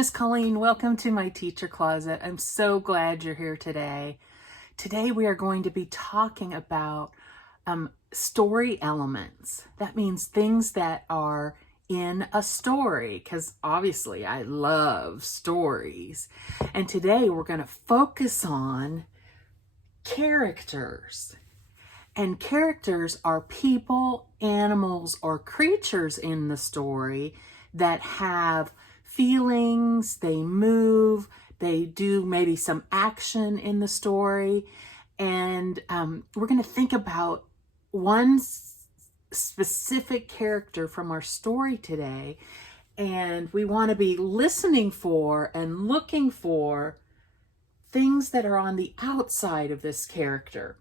Miss Colleen. Welcome to my teacher closet. I'm so glad you're here today. Today we are going to be talking about story elements. That means things that are in a story, because obviously I love stories. And today we're going to focus on characters. And characters are people, animals, or creatures in the story that have feelings, they move, they do maybe some action in the story. And we're going to think about one specific character from our story today. And we want to be listening for and looking for things that are on the outside of this character.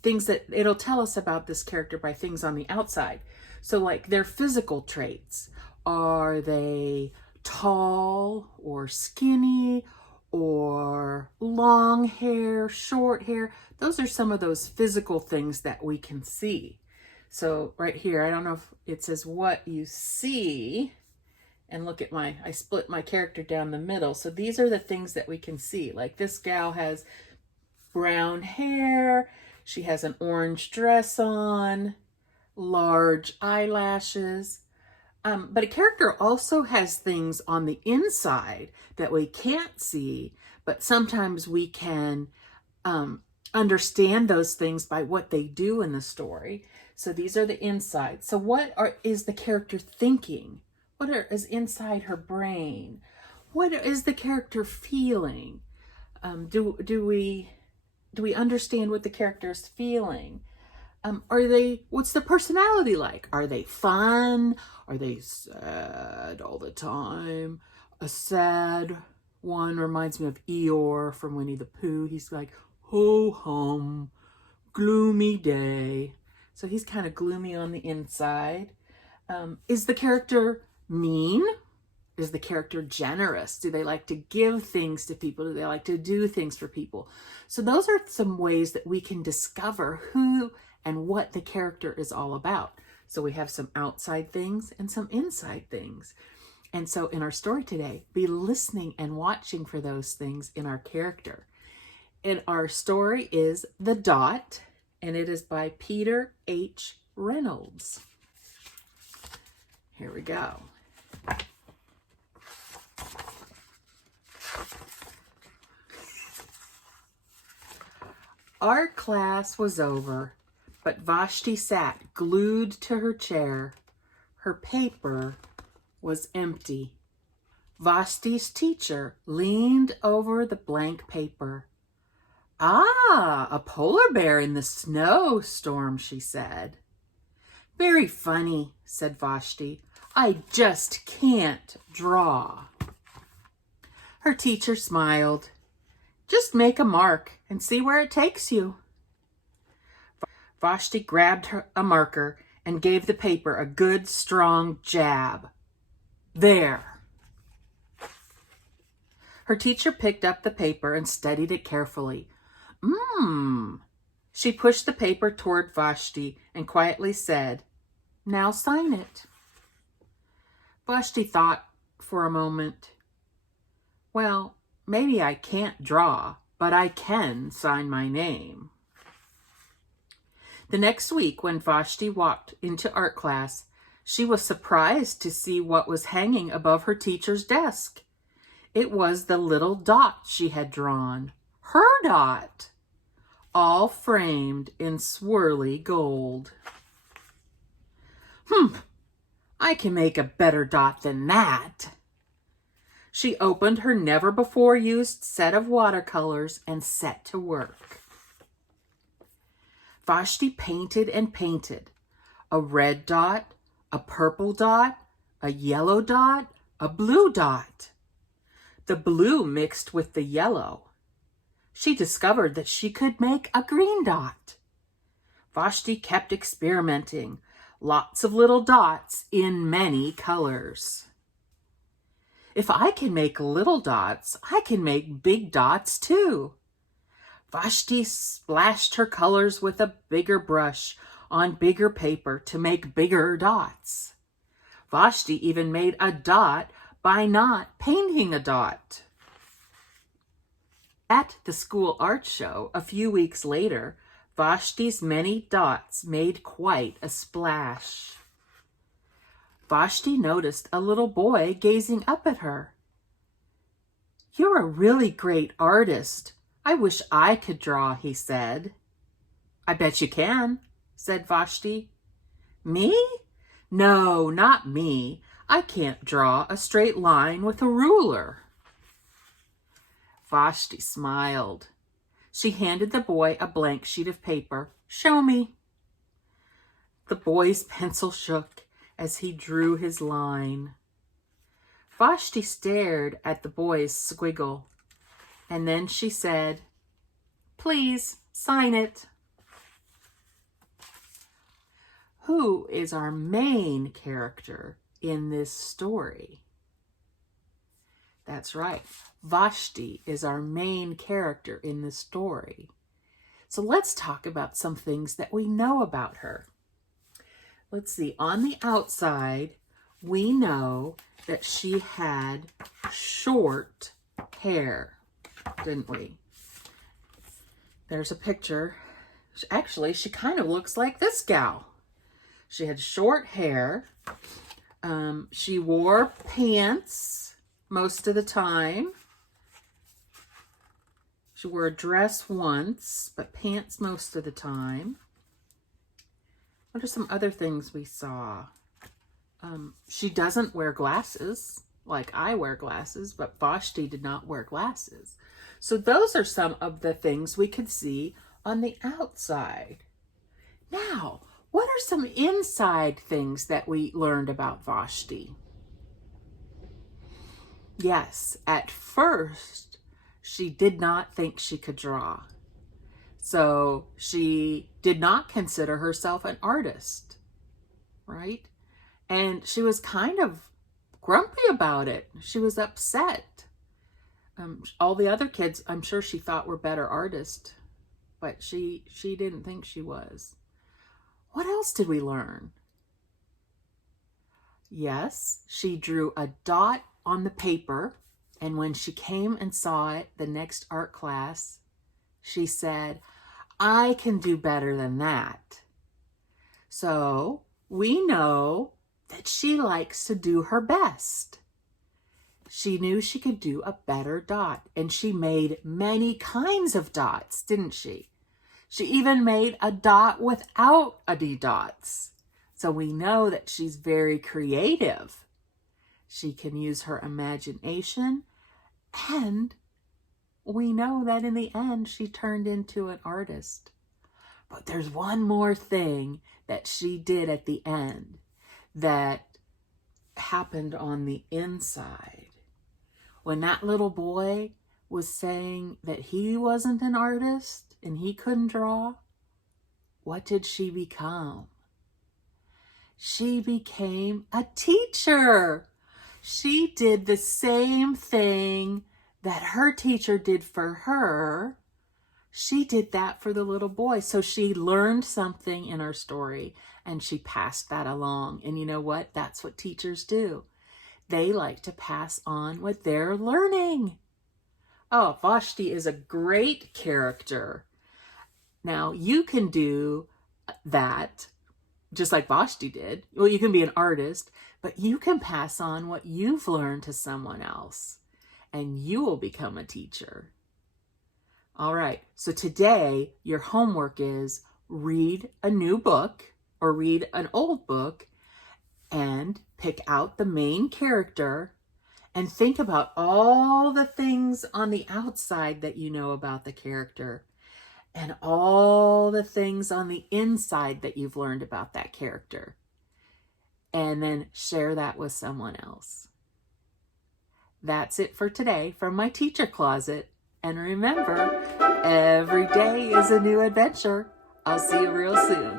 Things that it'll tell us about this character by things on the outside. So like their physical traits. Are they tall or skinny or long hair, short hair? Those are some of those physical things that we can see. So right here, I don't know if it says what you see. And look at I split my character down the middle. So these are the things that we can see. Like this gal has brown hair. She has an orange dress on, large eyelashes. But a character also has things on the inside that we can't see, but sometimes we can understand those things by what they do in the story. So these are the inside. So is the character thinking? What is inside her brain? What is the character feeling? Do we understand what the character is feeling? What's the personality like? Are they fun? Are they sad all the time? A sad one reminds me of Eeyore from Winnie the Pooh. He's like, ho hum, gloomy day. So he's kind of gloomy on the inside. Is the character mean? Is the character generous? Do they like to give things to people? Do they like to do things for people? So those are some ways that we can discover who and what the character is all about. So we have some outside things and some inside things. And so in our story today, be listening and watching for those things in our character. And our story is The Dot, and it is by Peter H. Reynolds. Here we go. Art class was over, but Vashti sat glued to her chair. Her paper was empty. Vashti's teacher leaned over the blank paper. Ah, a polar bear in the snowstorm, she said. Very funny, said Vashti. I just can't draw. Her teacher smiled. Just make a mark and see where it takes you. Vashti grabbed a marker and gave the paper a good, strong jab. There. Her teacher picked up the paper and studied it carefully. She pushed the paper toward Vashti and quietly said, Now sign it. Vashti thought for a moment. Well, maybe I can't draw, but I can sign my name. The next week, when Vashti walked into art class, she was surprised to see what was hanging above her teacher's desk. It was the little dot she had drawn, her dot, all framed in swirly gold. I can make a better dot than that. She opened her never-before-used set of watercolors and set to work. Vashti painted and painted. A red dot, a purple dot, a yellow dot, a blue dot. The blue mixed with the yellow. She discovered that she could make a green dot. Vashti kept experimenting. Lots of little dots in many colors. If I can make little dots, I can make big dots too. Vashti splashed her colors with a bigger brush on bigger paper to make bigger dots. Vashti even made a dot by not painting a dot. At the school art show a few weeks later, Vashti's many dots made quite a splash. Vashti noticed a little boy gazing up at her. "You're a really great artist. I wish I could draw," he said. "I bet you can," said Vashti. "Me? No, not me. I can't draw a straight line with a ruler." Vashti smiled. She handed the boy a blank sheet of paper. "Show me." The boy's pencil shook as he drew his line. Vashti stared at the boy's squiggle, and then she said, "Please sign it." Who is our main character in this story? That's right. Vashti is our main character in this story. So let's talk about some things that we know about her. Let's see. On the outside, we know that she had short hair, didn't we? There's a picture. Actually, she kind of looks like this gal. She had short hair. She wore pants most of the time. She wore a dress once, but pants most of the time. What are some other things we saw? She doesn't wear glasses, like I wear glasses, but Vashti did not wear glasses. So those are some of the things we could see on the outside. Now, what are some inside things that we learned about Vashti? Yes, at first, she did not think she could draw. So she did not consider herself an artist, right? And she was kind of grumpy about it. She was upset. All the other kids, I'm sure she thought were better artists, but she didn't think she was. What else did we learn? Yes, she drew a dot on the paper, and when she came and saw it the next art class, she said, "I can do better than that." So we know that she likes to do her best. She knew she could do a better dot, and she made many kinds of dots, didn't she? She even made a dot without any dots. So we know that she's very creative. She can use her imagination, and we know that in the end, she turned into an artist. But there's one more thing that she did at the end that happened on the inside. When that little boy was saying that he wasn't an artist and he couldn't draw, what did she become? She became a teacher. She did the same thing that her teacher did for her. She did that for the little boy. So she learned something in our story and she passed that along. And you know what? That's what teachers do. They like to pass on what they're learning. Oh, Vashti is a great character. Now, you can do that just like Vashti did. Well, you can be an artist, but you can pass on what you've learned to someone else, and you will become a teacher. All right, so today your homework is read a new book or read an old book and pick out the main character and think about all the things on the outside that you know about the character and all the things on the inside that you've learned about that character. And then share that with someone else. That's it for today from my teacher closet. And remember, every day is a new adventure. I'll see you real soon.